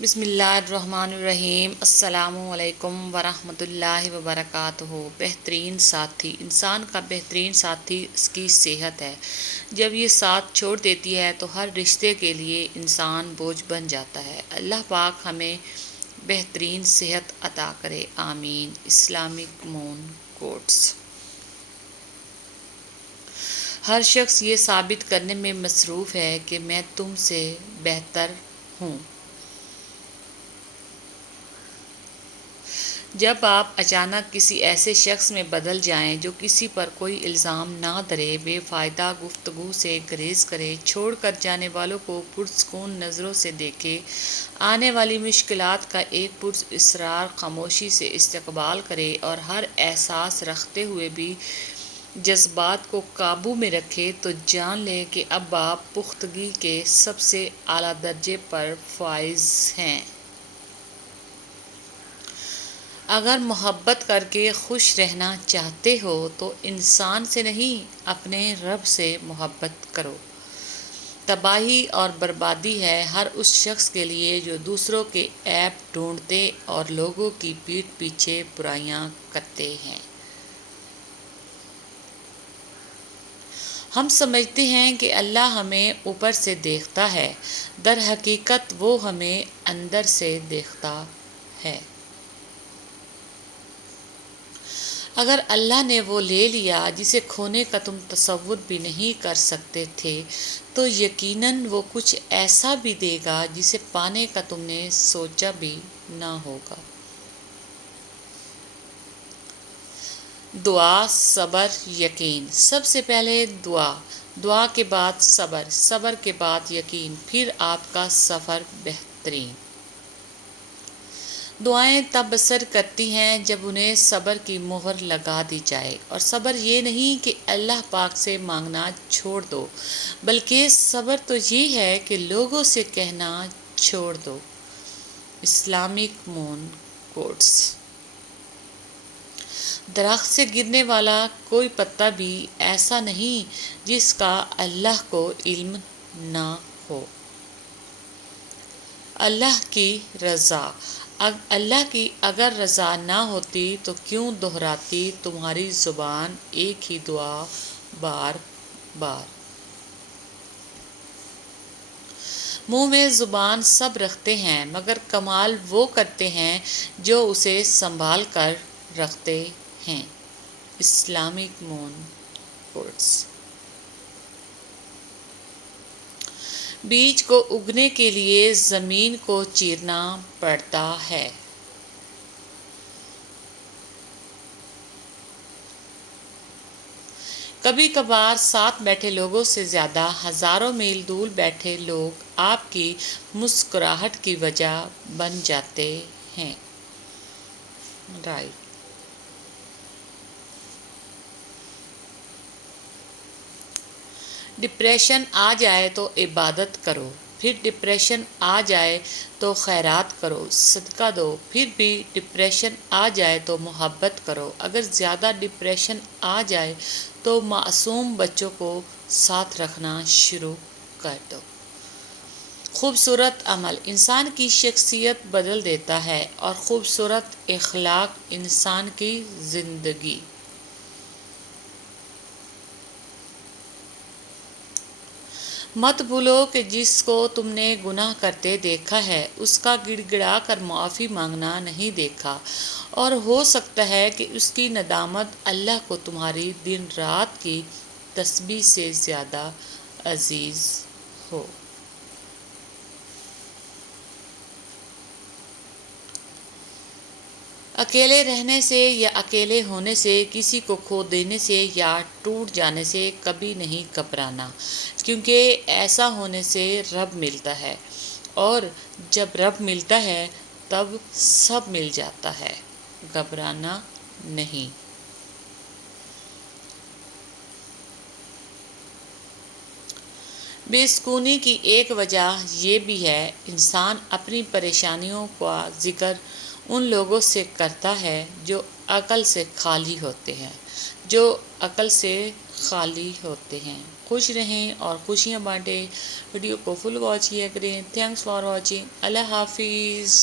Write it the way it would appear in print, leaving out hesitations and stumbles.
بسم اللہ الرحمن الرحیم۔ السلام علیکم ورحمۃ اللہ وبرکاتہ۔ بہترین ساتھی، انسان کا بہترین ساتھی اس کی صحت ہے۔ جب یہ ساتھ چھوڑ دیتی ہے تو ہر رشتے کے لیے انسان بوجھ بن جاتا ہے۔ اللہ پاک ہمیں بہترین صحت عطا کرے، آمین۔ اسلامک مون کوٹس۔ ہر شخص یہ ثابت کرنے میں مصروف ہے کہ میں تم سے بہتر ہوں۔ جب آپ اچانک کسی ایسے شخص میں بدل جائیں جو کسی پر کوئی الزام نہ دھرے، بے فائدہ گفتگو سے گریز کرے، چھوڑ کر جانے والوں کو پرسکون نظروں سے دیکھے، آنے والی مشکلات کا ایک پراسرار خاموشی سے استقبال کرے اور ہر احساس رکھتے ہوئے بھی جذبات کو قابو میں رکھے، تو جان لیں کہ اب آپ پختگی کے سب سے اعلیٰ درجے پر فائز ہیں۔ اگر محبت کر کے خوش رہنا چاہتے ہو تو انسان سے نہیں، اپنے رب سے محبت کرو۔ تباہی اور بربادی ہے ہر اس شخص کے لیے جو دوسروں کے عیب ڈھونڈتے اور لوگوں کی پیٹھ پیچھے برائیاں کرتے ہیں۔ ہم سمجھتے ہیں کہ اللہ ہمیں اوپر سے دیکھتا ہے، در حقیقت وہ ہمیں اندر سے دیکھتا ہے۔ اگر اللہ نے وہ لے لیا جسے کھونے کا تم تصور بھی نہیں کر سکتے تھے، تو یقیناً وہ کچھ ایسا بھی دے گا جسے پانے کا تم نے سوچا بھی نہ ہوگا۔ دعا، صبر، یقین۔ سب سے پہلے دعا کے بعد صبر کے بعد یقین، پھر آپ کا سفر بہترین۔ دعائیں تب اثر کرتی ہیں جب انہیں صبر کی مہر لگا دی جائے، اور صبر یہ نہیں کہ اللہ پاک سے مانگنا چھوڑ دو، بلکہ صبر تو یہ ہے کہ لوگوں سے کہنا چھوڑ دو۔ اسلامک مون کوٹس۔ درخت سے گرنے والا کوئی پتا بھی ایسا نہیں جس کا اللہ کو علم نہ ہو۔ اللہ کی رضا۔ اللہ کی اگر رضا نہ ہوتی تو کیوں دہراتی تمہاری زبان ایک ہی دعا بار بار۔ منہ میں زبان سب رکھتے ہیں، مگر کمال وہ کرتے ہیں جو اسے سنبھال کر رکھتے ہیں۔ اسلامک مون کوٹس۔ بیج کو اگنے کے لیے زمین کو چیرنا پڑتا ہے۔ کبھی کبھار ساتھ بیٹھے لوگوں سے زیادہ ہزاروں میل دور بیٹھے لوگ آپ کی مسکراہٹ کی وجہ بن جاتے ہیں۔ رائٹ۔ ڈپریشن آ جائے تو عبادت کرو، پھر ڈپریشن آ جائے تو خیرات کرو، صدقہ دو، پھر بھی ڈپریشن آ جائے تو محبت کرو۔ اگر زیادہ ڈپریشن آ جائے تو معصوم بچوں کو ساتھ رکھنا شروع کر دو۔ خوبصورت عمل انسان کی شخصیت بدل دیتا ہے، اور خوبصورت اخلاق انسان کی زندگی۔ مت بھولو کہ جس کو تم نے گناہ کرتے دیکھا ہے، اس کا گڑ گڑا کر معافی مانگنا نہیں دیکھا، اور ہو سکتا ہے کہ اس کی ندامت اللہ کو تمہاری دن رات کی تسبیح سے زیادہ عزیز ہو۔ اکیلے رہنے سے یا اکیلے ہونے سے، کسی کو کھو دینے سے یا ٹوٹ جانے سے کبھی نہیں گھبرانا، کیونکہ ایسا ہونے سے رب ملتا ہے، اور جب رب ملتا ہے تب سب مل جاتا ہے۔ گھبرانا نہیں۔ بے سکونی کی ایک وجہ یہ بھی ہے، انسان اپنی پریشانیوں کا ذکر ان لوگوں سے کرتا ہے جو عقل سے خالی ہوتے ہیں۔ جو عقل سے خالی ہوتے ہیں۔ خوش رہیں اور خوشیاں بانٹیں۔ ویڈیو کو فل واچ کیا کریں۔ Thanks for watching. اللہ حافظ۔